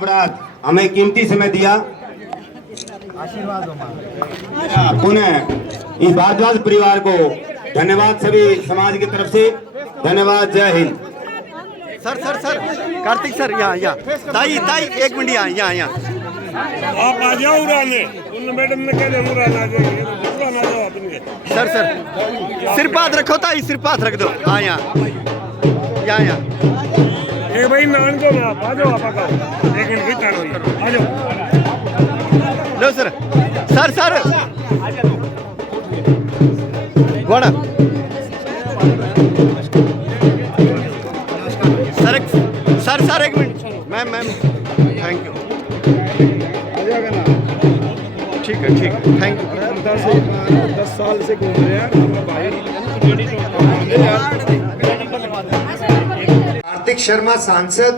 बड़ा हमें कीमती समय दिया। पुनः इस भारद्वाज परिवार को धन्यवाद सभी समाज की तरफ से, धन्यवाद। जय हिंद। सर कार्तिक सर यहाँ ताई एक मिनट यहाँ आप आ जाओ उड़ाने, उन मैडम ने कह दिया उड़ाना जाओ अपनी। सर सिर पात रखो ताई, सिर पात रख दो। हाँ यहाँ ए भाई नान को आप आ जाओ, आप एक मिनट की टाइम आ जाओ। लो सर गोड़ा सर एक मिनट मैम थैंक यू। ठीक है थैंक यू। 10 साल से घूम रहे हैं कार्तिक शर्मा सांसद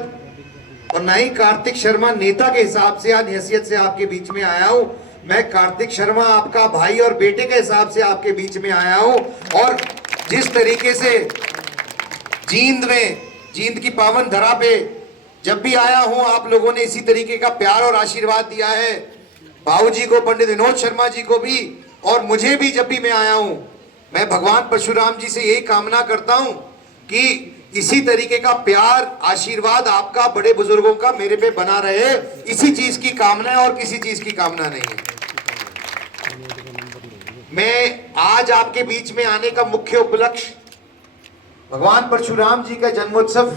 और ना ही कार्तिक शर्मा नेता के हिसाब से आज हैसियत से आपके बीच में आया हूं। मैं कार्तिक शर्मा आपका भाई और बेटे के हिसाब से आपके बीच में आया हूं। और जिस तरीके से जींद की पावन धरा पे जब भी आया हूं, आप लोगों ने इसी तरीके का प्यार और आशीर्वाद दिया है। बाबूजी को, पंडित विनोद शर्मा जी को भी और मुझे भी जब भी मैं आया हूं, मैं भगवान परशुराम जी से यही कामना करता हूं कि इसी तरीके का प्यार आशीर्वाद आपका, बड़े बुजुर्गों का मेरे पे बना रहे। इसी चीज की कामना है और किसी चीज की कामना नहीं है। मैं आज आपके बीच में आने का मुख्य उपलक्ष्य भगवान परशुराम जी का जन्मोत्सव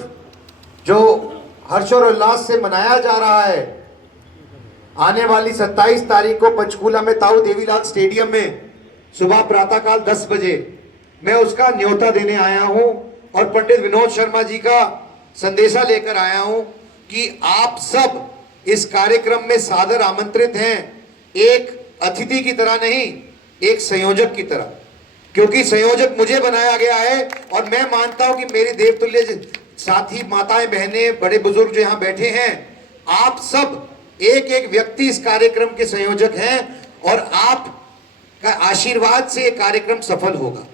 जो हर्ष और उल्लास से मनाया जा रहा है, आने वाली 27 तारीख को पंचकूला में ताऊ देवीलाल स्टेडियम में सुबह प्रातःकाल 10 बजे मैं उसका न्योता देने आया हूं और पंडित विनोद शर्मा जी का संदेशा लेकर आया हूं कि आप सब इस कार्यक्रम में सादर आमंत्रित हैं, एक अतिथि की तरह नहीं, एक संयोजक की तरह, क्योंकि संयोजक मुझे बनाया गया है और मैं मानता हूं कि मेरे देवतुल्य साथी, माताएं, बहनें, बड़े बुजुर्ग जो यहाँ बैठे हैं, आप सब एक एक व्यक्ति इस कार्यक्रम के संयोजक हैं और आप का आशीर्वाद से ये कार्यक्रम सफल होगा।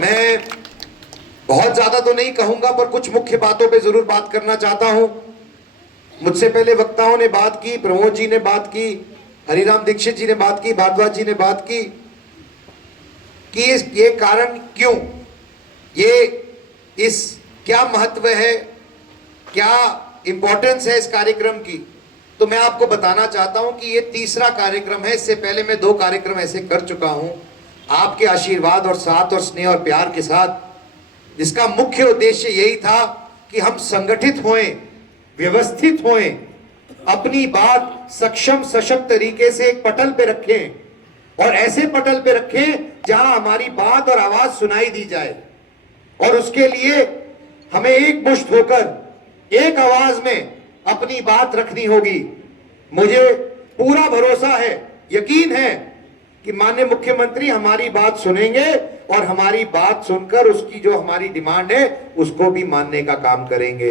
मैं बहुत ज्यादा तो नहीं कहूंगा पर कुछ मुख्य बातों पे जरूर बात करना चाहता हूं। मुझसे पहले वक्ताओं ने बात की, प्रमोद जी ने बात की, हरिराम दीक्षित जी ने बात की, भारद्वाज जी ने बात की कि ये कारण क्यों, इस क्या महत्व है, क्या इंपॉर्टेंस है इस कार्यक्रम की। तो मैं आपको बताना चाहता हूं कि ये तीसरा कार्यक्रम है। इससे पहले मैं 2 कार्यक्रम ऐसे कर चुका हूं आपके आशीर्वाद और साथ और स्नेह और प्यार के साथ, जिसका मुख्य उद्देश्य यही था कि हम संगठित होएं, व्यवस्थित होएं, अपनी बात सक्षम सशक्त तरीके से एक पटल पे रखें और ऐसे पटल पे रखें जहां हमारी बात और आवाज सुनाई दी जाए। और उसके लिए हमें एक मुश्त होकर एक आवाज में अपनी बात रखनी होगी। मुझे पूरा भरोसा है, यकीन है कि माननीय मुख्यमंत्री हमारी बात सुनेंगे और हमारी बात सुनकर उसकी जो हमारी डिमांड है उसको भी मानने का काम करेंगे।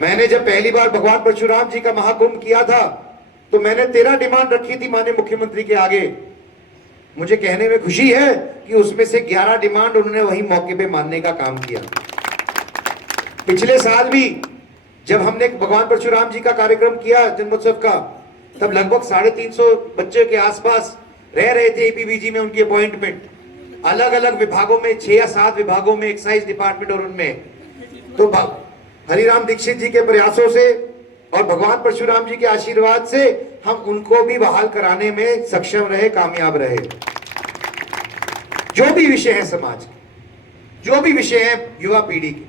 मैंने जब पहली बार भगवान परशुराम जी का महाकुंभ किया था तो मैंने 13 डिमांड रखी थी माननीय मुख्यमंत्री के आगे। मुझे कहने में खुशी है कि उसमें से 11 डिमांड उन्होंने वही मौके पे मानने का काम किया। पिछले साल भी जब हमने भगवान परशुराम जी का कार्यक्रम किया जन्मोत्सव का, तब लगभग 350 बच्चे के आसपास रह रहे थे एपीबीजी में। उनकी अपॉइंटमेंट अलग अलग विभागों में, 6 या 7 विभागों में, एक्साइज डिपार्टमेंट और उनमें, तो हरिराम दीक्षित जी के प्रयासों से और भगवान परशुराम जी के आशीर्वाद से हम उनको भी बहाल कराने में सक्षम रहे, कामयाब रहे। जो भी विषय है समाज के, जो भी विषय है युवा पीढ़ी के,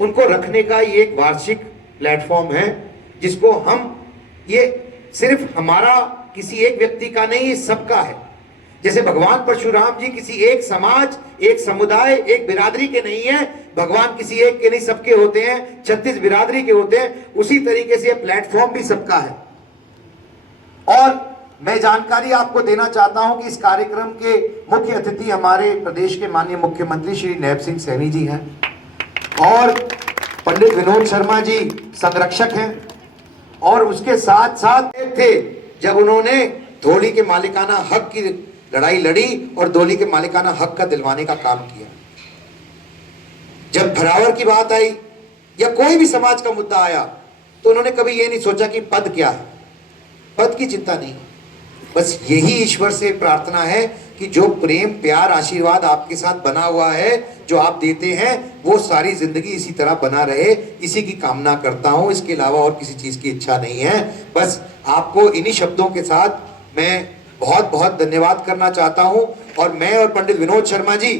उनको रखने का ये एक वार्षिक प्लेटफॉर्म है जिसको हम, ये सिर्फ हमारा किसी एक व्यक्ति का नहीं, ये सबका है। जैसे भगवान परशुराम जी किसी एक समाज, एक समुदाय, एक बिरादरी के नहीं है, भगवान किसी एक के नहीं, सबके होते हैं, 36 बिरादरी के होते हैं। उसी तरीके से प्लेटफॉर्म भी सबका है। और मैं जानकारी आपको देना चाहता हूं कि इस कार्यक्रम के मुख्य अतिथि हमारे प्रदेश के माननीय मुख्यमंत्री श्री नैब सिंह सैनी जी हैं और पंडित विनोद शर्मा जी संरक्षक हैं। और उसके साथ साथ थे जब उन्होंने धोली के मालिकाना हक की लड़ाई लड़ी और धोली के मालिकाना हक का दिलवाने का काम किया। जब भरावर की बात आई या कोई भी समाज का मुद्दा आया तो उन्होंने कभी ये नहीं सोचा कि पद क्या है, पद की चिंता नहीं। बस यही ईश्वर से प्रार्थना है कि जो प्रेम प्यार आशीर्वाद आपके साथ बना हुआ है, जो आप देते हैं, वो सारी जिंदगी इसी तरह बना रहे, इसी की कामना करता हूं। इसके अलावा और किसी चीज की इच्छा नहीं है। बस आपको इन्हीं शब्दों के साथ मैं बहुत बहुत धन्यवाद करना चाहता हूं और मैं और पंडित विनोद शर्मा जी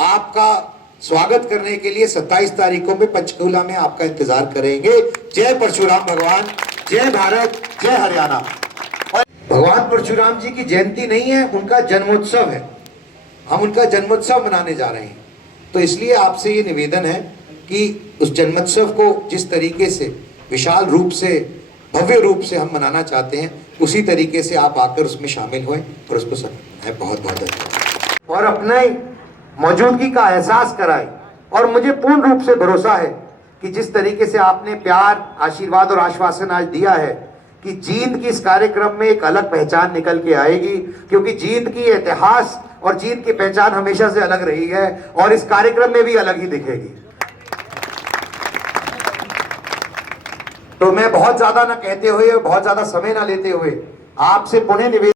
आपका स्वागत करने के लिए 27 तारीखों में पंचकूला में आपका इंतजार करेंगे। जय परशुराम भगवान, जय भारत, जय हरियाणा। और भगवान परशुराम जी की जयंती नहीं है, उनका जन्मोत्सव है। हम उनका जन्मोत्सव मनाने जा रहे हैं। तो इसलिए आपसे ये निवेदन है कि उस जन्मोत्सव को जिस तरीके से विशाल रूप से, भव्य रूप से हम मनाना चाहते हैं, उसी तरीके से आप आकर उसमें शामिल हुए और उसको सफल। बहुत बहुत धन्यवाद। और अपने मौजूदगी का एहसास कराई। और मुझे पूर्ण रूप से भरोसा है कि जिस तरीके से आपने प्यार, आशीर्वाद और आश्वासन आज दिया है कि जींद की इस कार्यक्रम में एक अलग पहचान निकल के आएगी, क्योंकि जींद की इतिहास और जींद की पहचान हमेशा से अलग रही है और इस कार्यक्रम में भी अलग ही दिखेगी। तो मैं बहुत ज्यादा ना कहते हुए, बहुत ज्यादा समय ना लेते हुए आपसे पुनः निवेदन